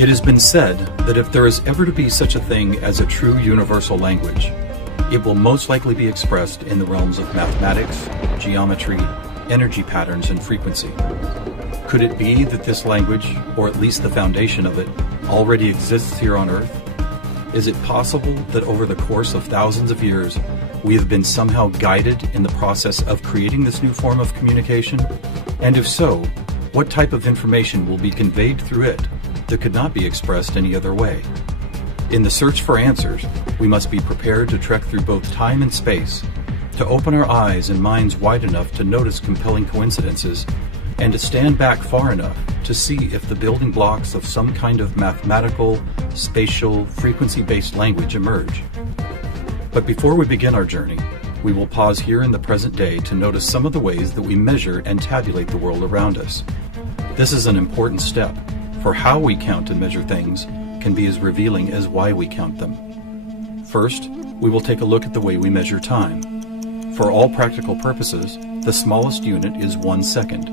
It has been said that if there is ever to be such a thing as a true universal language, it will most likely be expressed in the realms of mathematics, geometry, energy patterns, and frequency. Could it be that this language, or at least the foundation of it, already exists here on Earth? Is it possible that over the course of thousands of years, we have been somehow guided in the process of creating this new form of communication? And if so, what type of information will be conveyed through it that could not be expressed any other way? In the search for answers, we must be prepared to trek through both time and space, to open our eyes and minds wide enough to notice compelling coincidences, and to stand back far enough to see if the building blocks of some kind of mathematical, spatial, frequency-based language emerge. But before we begin our journey, we will pause here in the present day to notice some of the ways that we measure and tabulate the world around us. This is an important step, for how we count and measure things can be as revealing as why we count them. First, we will take a look at the way we measure time. For all practical purposes, the smallest unit is 1 second,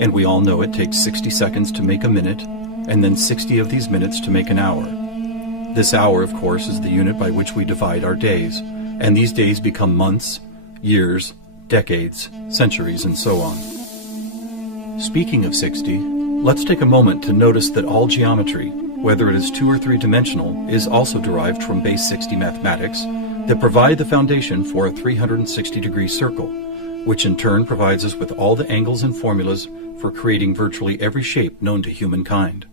and we all know it takes 60 seconds to make a minute, and then 60 of these minutes to make an hour. This hour, of course, is the unit by which we divide our days, and these days become months, years, decades, centuries, and so on. Speaking of 60, let's take a moment to notice that all geometry, whether it is 2 or 3 dimensional, is also derived from base 60 mathematics that provide the foundation for a 360-degree circle, which in turn provides us with all the angles and formulas for creating virtually every shape known to humankind.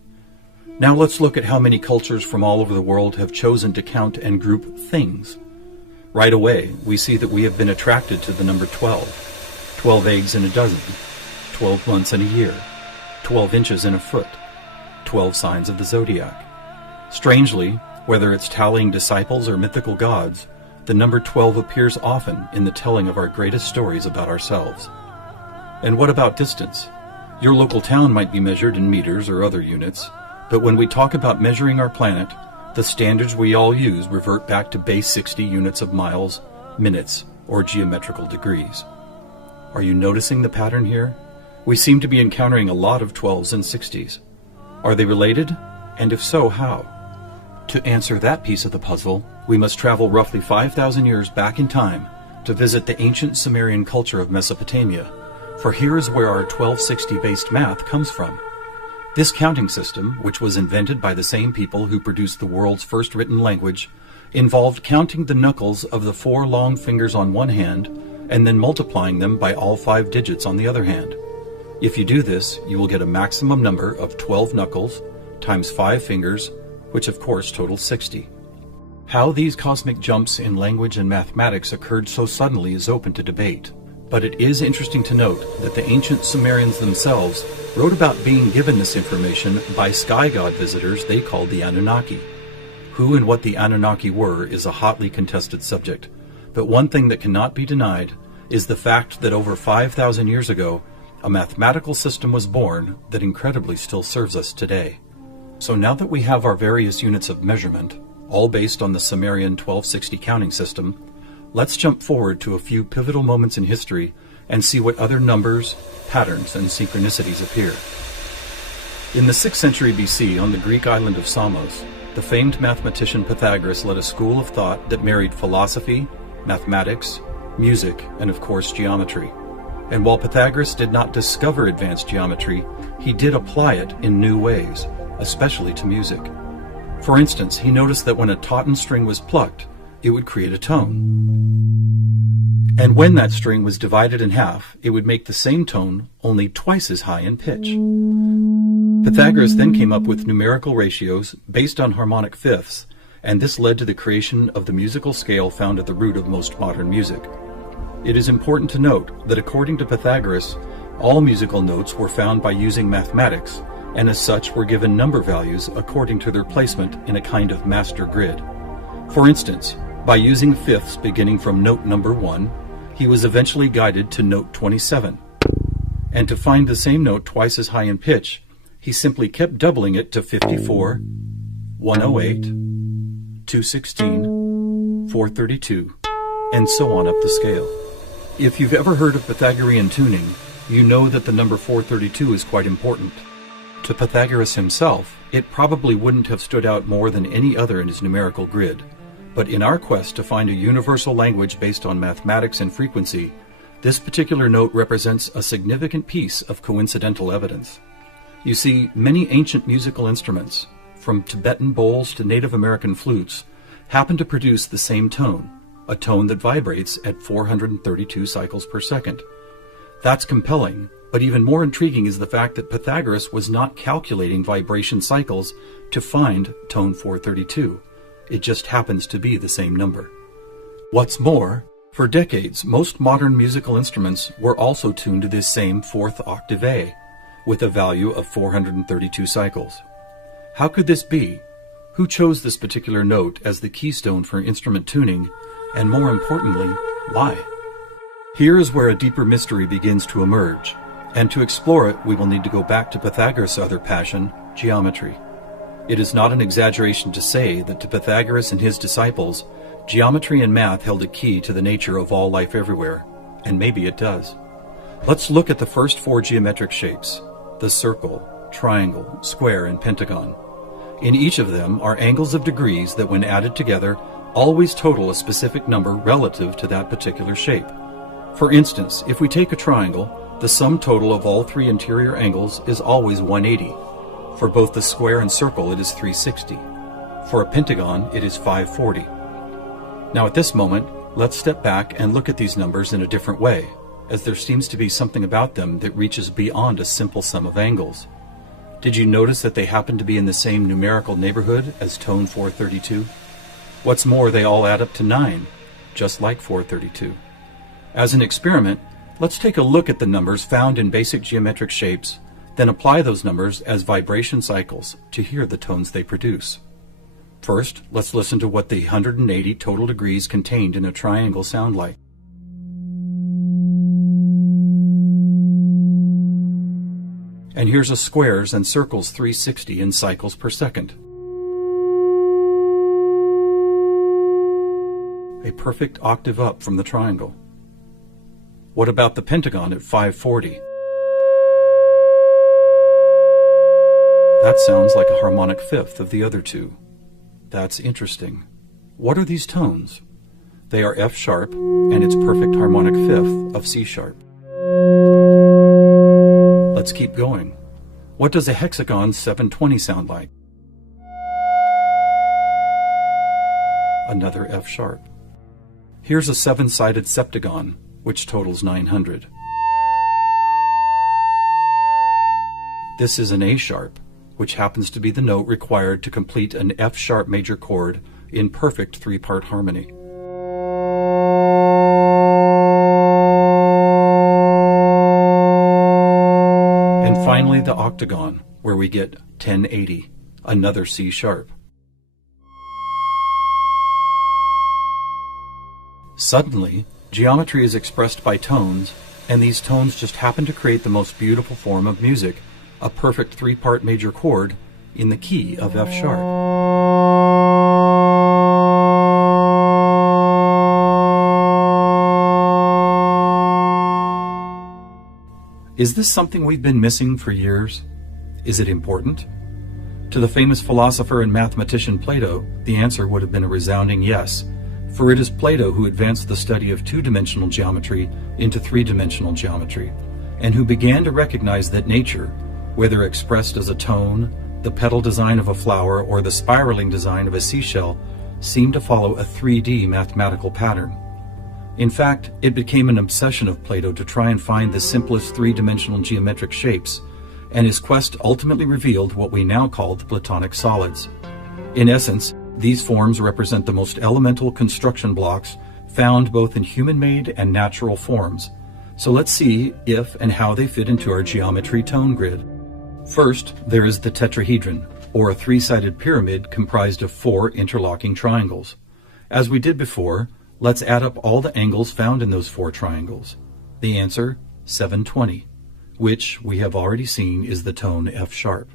Now let's look at how many cultures from all over the world have chosen to count and group things. Right away, we see that we have been attracted to the number 12. 12 eggs in a dozen, 12 months in a year, 12 inches in a foot, 12 signs of the zodiac. Strangely, whether it's tallying disciples or mythical gods, the number 12 appears often in the telling of our greatest stories about ourselves. And what about distance? Your local town might be measured in meters or other units, but when we talk about measuring our planet, the standards we all use revert back to base 60 units of miles, minutes, or geometrical degrees. Are you noticing the pattern here? We seem to be encountering a lot of 12s and 60s. Are they related? And if so, how? To answer that piece of the puzzle, we must travel roughly 5,000 years back in time to visit the ancient Sumerian culture of Mesopotamia, for here is where our 1260-based math comes from. This counting system, which was invented by the same people who produced the world's first written language, involved counting the knuckles of the 4 long fingers on one hand and then multiplying them by all 5 digits on the other hand. If you do this, you will get a maximum number of 12 knuckles times 5 fingers, which of course totals 60. How these cosmic jumps in language and mathematics occurred so suddenly is open to debate, but it is interesting to note that the ancient Sumerians themselves wrote about being given this information by sky god visitors they called the Anunnaki. Who and what the Anunnaki were is a hotly contested subject, but one thing that cannot be denied is the fact that over 5,000 years ago, a mathematical system was born that incredibly still serves us today. So now that we have our various units of measurement, all based on the Sumerian 1260 counting system, let's jump forward to a few pivotal moments in history and see what other numbers, patterns, and synchronicities appear. In the 6th century BC, on the Greek island of Samos, the famed mathematician Pythagoras led a school of thought that married philosophy, mathematics, music, and of course geometry. And while Pythagoras did not discover advanced geometry, he did apply it in new ways, especially to music. For instance, he noticed that when a tauten string was plucked, it would create a tone. And when that string was divided in half, it would make the same tone only twice as high in pitch. Pythagoras then came up with numerical ratios based on harmonic fifths, and this led to the creation of the musical scale found at the root of most modern music. It is important to note that according to Pythagoras, all musical notes were found by using mathematics, and as such were given number values according to their placement in a kind of master grid. For instance, by using fifths beginning from note number 1, he was eventually guided to note 27. And to find the same note twice as high in pitch, he simply kept doubling it to 54, 108, 216, 432, and so on up the scale. If you've ever heard of Pythagorean tuning, you know that the number 432 is quite important. To Pythagoras himself, it probably wouldn't have stood out more than any other in his numerical grid. But in our quest to find a universal language based on mathematics and frequency, this particular note represents a significant piece of coincidental evidence. You see, many ancient musical instruments, from Tibetan bowls to Native American flutes, happen to produce the same tone, a tone that vibrates at 432 cycles per second. That's compelling, but even more intriguing is the fact that Pythagoras was not calculating vibration cycles to find tone 432. It just happens to be the same number. What's more, for decades, most modern musical instruments were also tuned to this same fourth octave A, with a value of 432 cycles. How could this be? Who chose this particular note as the keystone for instrument tuning, and more importantly, why? Here is where a deeper mystery begins to emerge, and to explore it, we will need to go back to Pythagoras' other passion, geometry. It is not an exaggeration to say that to Pythagoras and his disciples, geometry and math held a key to the nature of all life everywhere, and maybe it does. Let's look at the first four geometric shapes, the circle, triangle, square, and pentagon. In each of them are angles of degrees that, when added together, always total a specific number relative to that particular shape. For instance, if we take a triangle, the sum total of all three interior angles is always 180. For both the square and circle, it is 360. For a pentagon, it is 540. Now at this moment, let's step back and look at these numbers in a different way, as there seems to be something about them that reaches beyond a simple sum of angles. Did you notice that they happen to be in the same numerical neighborhood as tone 432? What's more, they all add up to 9, just like 432. As an experiment, let's take a look at the numbers found in basic geometric shapes, then apply those numbers as vibration cycles to hear the tones they produce. First, let's listen to what the 180 total degrees contained in a triangle sound like. And here's a squares and circles 360 in cycles per second. A perfect octave up from the triangle. What about the pentagon at 540? That sounds like a harmonic fifth of the other two. That's interesting. What are these tones? They are F sharp and its perfect harmonic fifth of C sharp. Let's keep going. What does a hexagon 720 sound like? Another F sharp. Here's a seven-sided septagon, which totals 900. This is an A sharp, which happens to be the note required to complete an F sharp major chord in perfect three-part harmony. And finally the octagon, where we get 1080, another C sharp. Suddenly, geometry is expressed by tones, and these tones just happen to create the most beautiful form of music, a perfect three-part major chord in the key of F sharp. Is this something we've been missing for years? Is it important? To the famous philosopher and mathematician Plato, the answer would have been a resounding yes, for it is Plato who advanced the study of two-dimensional geometry into three-dimensional geometry, and who began to recognize that nature, whether expressed as a tone, the petal design of a flower, or the spiraling design of a seashell, seemed to follow a 3D mathematical pattern. In fact, it became an obsession of Plato to try and find the simplest three-dimensional geometric shapes, and his quest ultimately revealed what we now call the Platonic solids. In essence, these forms represent the most elemental construction blocks found both in human-made and natural forms. So let's see if and how they fit into our geometry tone grid. First, there is the tetrahedron, or a three-sided pyramid comprised of four interlocking triangles. As we did before, let's add up all the angles found in those four triangles. The answer, 720, which we have already seen is the tone F sharp.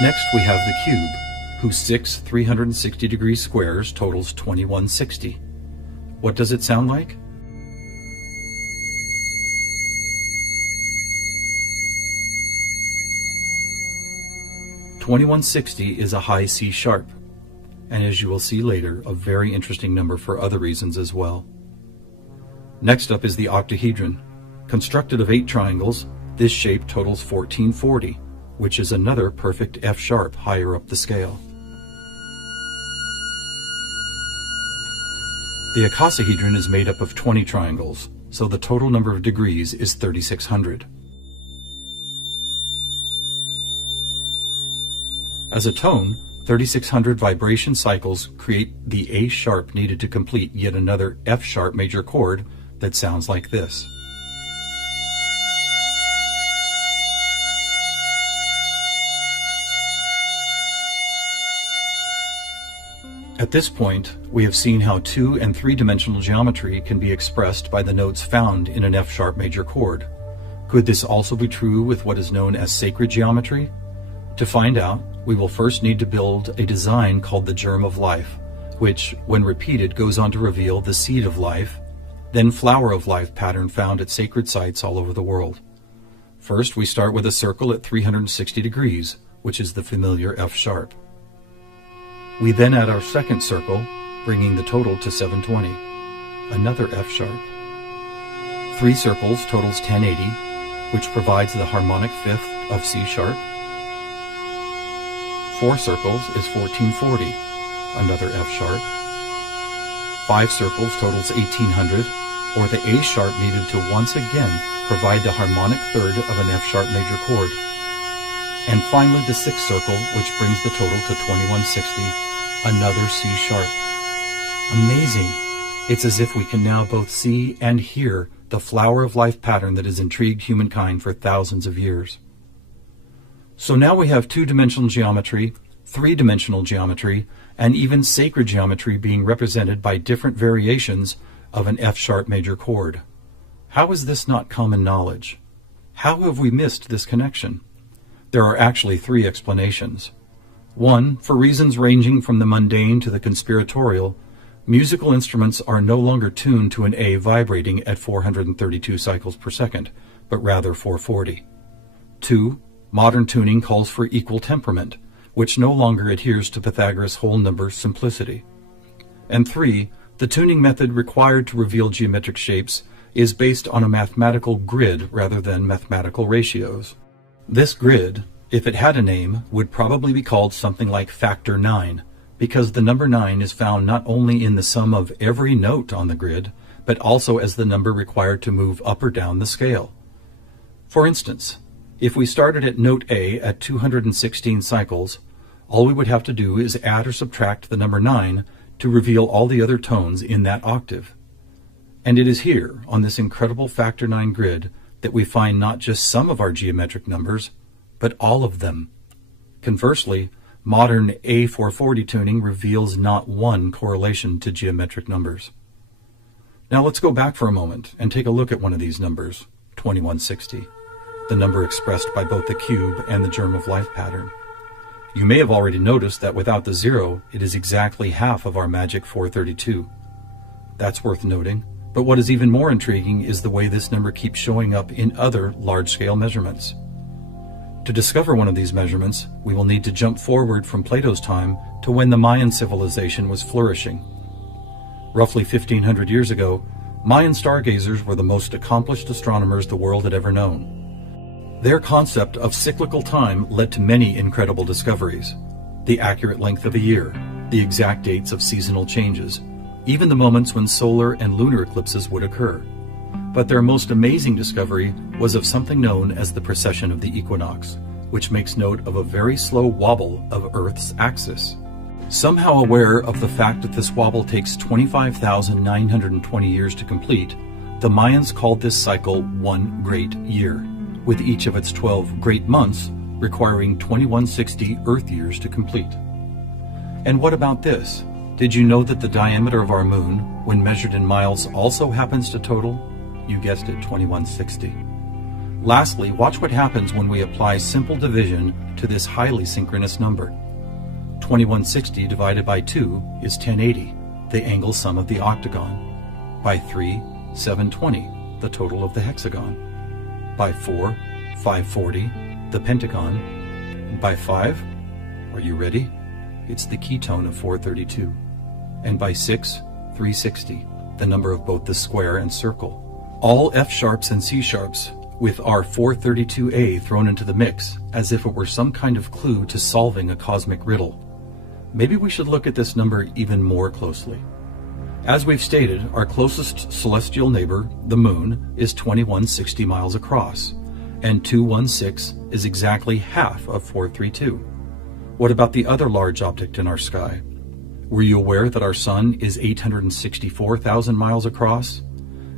Next, we have the cube, whose six 360-degree squares totals 2160. What does it sound like? 2160 is a high C sharp, and as you will see later, a very interesting number for other reasons as well. Next up is the octahedron. Constructed of 8 triangles, this shape totals 1440, which is another perfect F sharp higher up the scale. The icosahedron is made up of 20 triangles, so the total number of degrees is 3600. As a tone, 3600 vibration cycles create the A sharp needed to complete yet another F sharp major chord that sounds like this. At this point, we have seen how 2- and 3-dimensional geometry can be expressed by the notes found in an F sharp major chord. Could this also be true with what is known as sacred geometry? To find out, we will first need to build a design called the germ of life, which, when repeated, goes on to reveal the seed of life, then flower of life pattern found at sacred sites all over the world. First, we start with a circle at 360 degrees, which is the familiar F sharp. We then add our second circle, bringing the total to 720, another F sharp. 3 circles totals 1080, which provides the harmonic fifth of C sharp. 4 circles is 1440, another F sharp. 5 circles totals 1800, or the A sharp needed to once again provide the harmonic third of an F sharp major chord. And finally the 6th circle, which brings the total to 2160, another C sharp. Amazing! It's as if we can now both see and hear the flower of life pattern that has intrigued humankind for thousands of years. So now we have 2-dimensional geometry, 3-dimensional geometry, and even sacred geometry being represented by different variations of an F sharp major chord. How is this not common knowledge? How have we missed this connection? There are actually 3 explanations. 1, for reasons ranging from the mundane to the conspiratorial, musical instruments are no longer tuned to an A vibrating at 432 cycles per second, but rather 440. 2, modern tuning calls for equal temperament, which no longer adheres to Pythagoras' whole number simplicity. And 3, the tuning method required to reveal geometric shapes is based on a mathematical grid rather than mathematical ratios. This grid, if it had a name, would probably be called something like factor 9, because the number 9 is found not only in the sum of every note on the grid, but also as the number required to move up or down the scale. For instance, if we started at note A at 216 cycles, all we would have to do is add or subtract the number 9 to reveal all the other tones in that octave. And it is here, on this incredible factor 9 grid, that we find not just some of our geometric numbers, but all of them. Conversely, modern A440 tuning reveals not one correlation to geometric numbers. Now let's go back for a moment and take a look at one of these numbers, 2160. The number expressed by both the cube and the germ of life pattern. You may have already noticed that without the 0, it is exactly half of our magic 432. That's worth noting, but what is even more intriguing is the way this number keeps showing up in other large-scale measurements. To discover one of these measurements, we will need to jump forward from Plato's time to when the Mayan civilization was flourishing. Roughly 1500 years ago, Mayan stargazers were the most accomplished astronomers the world had ever known. Their concept of cyclical time led to many incredible discoveries. The accurate length of a year, the exact dates of seasonal changes, even the moments when solar and lunar eclipses would occur. But their most amazing discovery was of something known as the precession of the equinox, which makes note of a very slow wobble of Earth's axis. Somehow aware of the fact that this wobble takes 25,920 years to complete, the Mayans called this cycle one great year, with each of its 12 great months requiring 2160 Earth years to complete. And what about this? Did you know that the diameter of our moon, when measured in miles, also happens to total? You guessed it, 2160. Lastly, watch what happens when we apply simple division to this highly synchronous number. 2160 divided by 2 is 1080, the angle sum of the octagon. By 3, 720, the total of the hexagon. By 4, 540, the pentagon. By 5, Are you ready? It's the ketone of 432. And by 6, 360, the number of both the square and circle. All F-sharps and C-sharps, with our 432A thrown into the mix, as if it were some kind of clue to solving a cosmic riddle. Maybe we should look at this number even more closely. As we've stated, our closest celestial neighbor, the Moon, is 2160 miles across, and 216 is exactly half of 432. What about the other large object in our sky? Were you aware that our Sun is 864,000 miles across?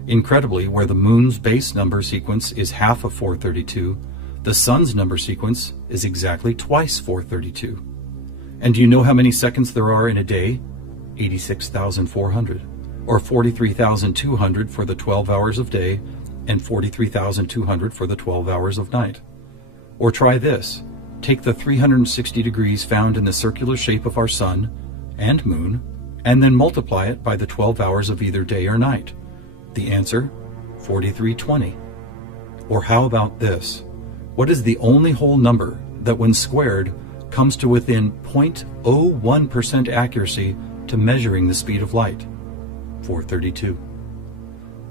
Incredibly, where the Moon's base number sequence is half of 432, the Sun's number sequence is exactly twice 432. And do you know how many seconds there are in a day? 86,400, or 43,200 for the 12 hours of day, and 43,200 for the 12 hours of night. Or try this. Take the 360 degrees found in the circular shape of our Sun and Moon, and then multiply it by the 12 hours of either day or night. The answer, 4320. Or how about this? What is the only whole number that when squared comes to within 0.01% accuracy to measuring the speed of light? 432.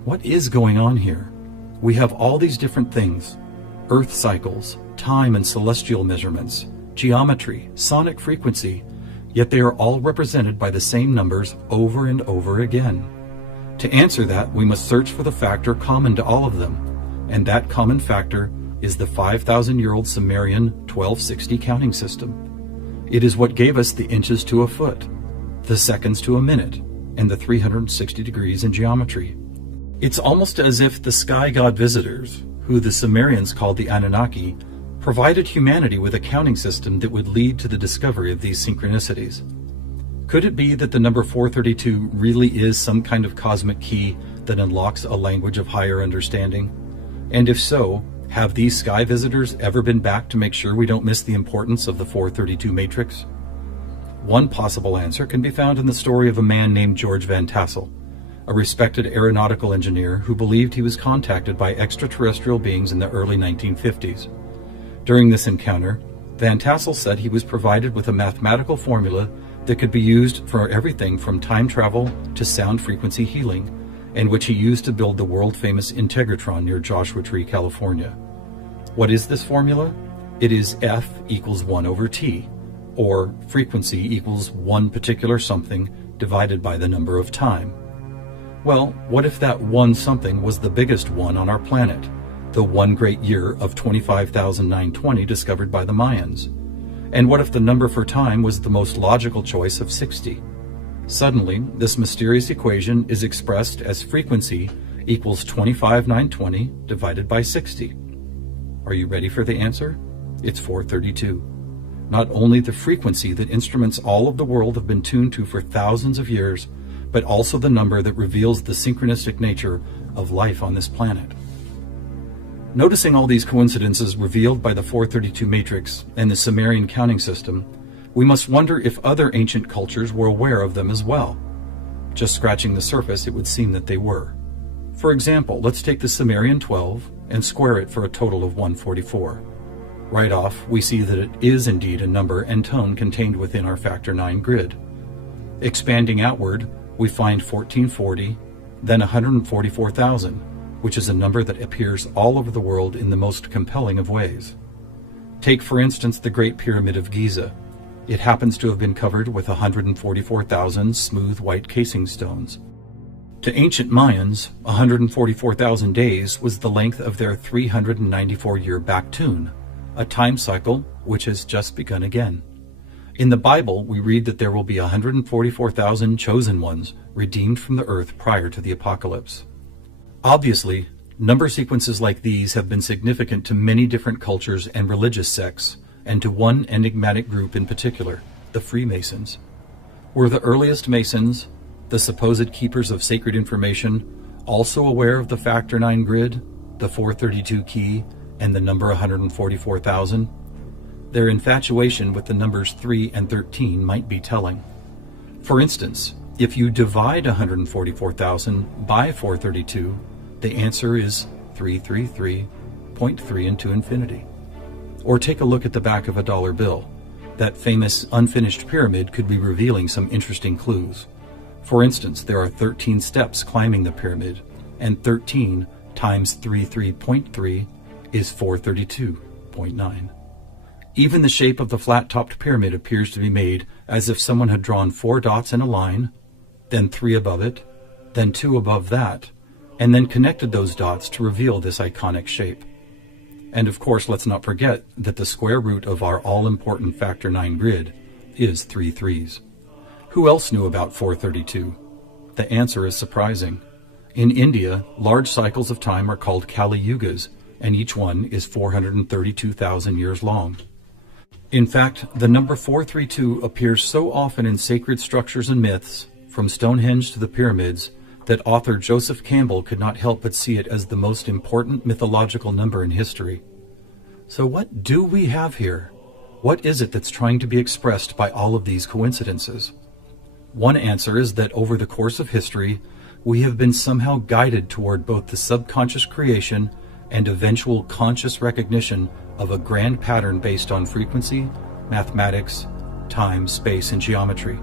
What is going on here? We have all these different things: Earth cycles, time and celestial measurements, geometry, sonic frequency, yet they are all represented by the same numbers over and over again. To answer that, we must search for the factor common to all of them, and that common factor is the 5,000-year-old Sumerian 1260 counting system. It is what gave us the inches to a foot, the seconds to a minute, and the 360 degrees in geometry. It's almost as if the sky god visitors, who the Sumerians called the Anunnaki, provided humanity with a counting system that would lead to the discovery of these synchronicities. Could it be that the number 432 really is some kind of cosmic key that unlocks a language of higher understanding? And if so, have these sky visitors ever been back to make sure we don't miss the importance of the 432 matrix? One possible answer can be found in the story of a man named George Van Tassel, a respected aeronautical engineer who believed he was contacted by extraterrestrial beings in the early 1950s. During this encounter, Van Tassel said he was provided with a mathematical formula that could be used for everything from time travel to sound frequency healing, and which he used to build the world-famous Integratron near Joshua Tree, California. What is this formula? It is F equals 1 over T, or frequency equals one particular something divided by the number of time. Well, what if that one something was the biggest one on our planet, the one great year of 25,920 discovered by the Mayans? And what if the number for time was the most logical choice of 60? Suddenly, this mysterious equation is expressed as frequency equals 25,920 divided by 60. Are you ready for the answer? It's 432. Not only the frequency that instruments all of the world have been tuned to for thousands of years, but also the number that reveals the synchronistic nature of life on this planet. Noticing all these coincidences revealed by the 432 matrix and the Sumerian counting system, we must wonder if other ancient cultures were aware of them as well. Just scratching the surface, it would seem that they were. For example, let's take the Sumerian 12 and square it for a total of 144. Right off, we see that it is indeed a number and tone contained within our factor 9 grid. Expanding outward, we find 1440, then 144,000, which is a number that appears all over the world in the most compelling of ways. Take, for instance, the Great Pyramid of Giza. It happens to have been covered with 144,000 smooth white casing stones. To ancient Mayans, 144,000 days was the length of their 394-year Baktun, a time cycle which has just begun again. In the Bible, we read that there will be 144,000 chosen ones redeemed from the earth prior to the apocalypse. Obviously, number sequences like these have been significant to many different cultures and religious sects, and to one enigmatic group in particular, the Freemasons. Were the earliest Masons, the supposed keepers of sacred information, also aware of the factor 9 grid, the 432 key, and the number 144,000? Their infatuation with the numbers 3 and 13 might be telling. For instance, if you divide 144,000 by 432, the answer is 333.3 into infinity. Or take a look at the back of a dollar bill. That famous unfinished pyramid could be revealing some interesting clues. For instance, there are 13 steps climbing the pyramid, and 13 times 33.3 is 432.9. Even the shape of the flat-topped pyramid appears to be made as if someone had drawn 4 dots in a line, then 3 above it, then 2 above that, and then connected those dots to reveal this iconic shape. And of course, let's not forget that the square root of our all-important factor 9 grid is 3 threes. Who else knew about 432? The answer is surprising. In India, large cycles of time are called Kali Yugas, and each one is 432,000 years long. In fact, the number 432 appears so often in sacred structures and myths, from Stonehenge to the pyramids, that author Joseph Campbell could not help but see it as the most important mythological number in history. So what do we have here? What is it that's trying to be expressed by all of these coincidences? One answer is that over the course of history, we have been somehow guided toward both the subconscious creation and eventual conscious recognition of a grand pattern based on frequency, mathematics, time, space, and geometry.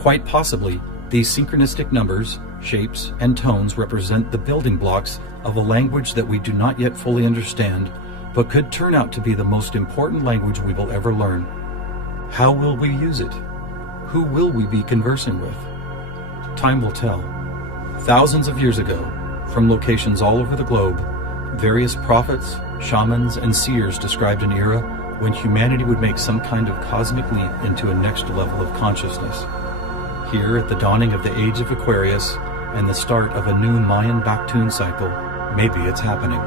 Quite possibly, these synchronistic numbers, shapes, and tones represent the building blocks of a language that we do not yet fully understand, but could turn out to be the most important language we will ever learn. How will we use it? Who will we be conversing with? Time will tell. Thousands of years ago, from locations all over the globe, various prophets, shamans, and seers described an era when humanity would make some kind of cosmic leap into a next level of consciousness. Here, at the dawning of the age of Aquarius and the start of a new Mayan Baktun cycle, maybe it's happening.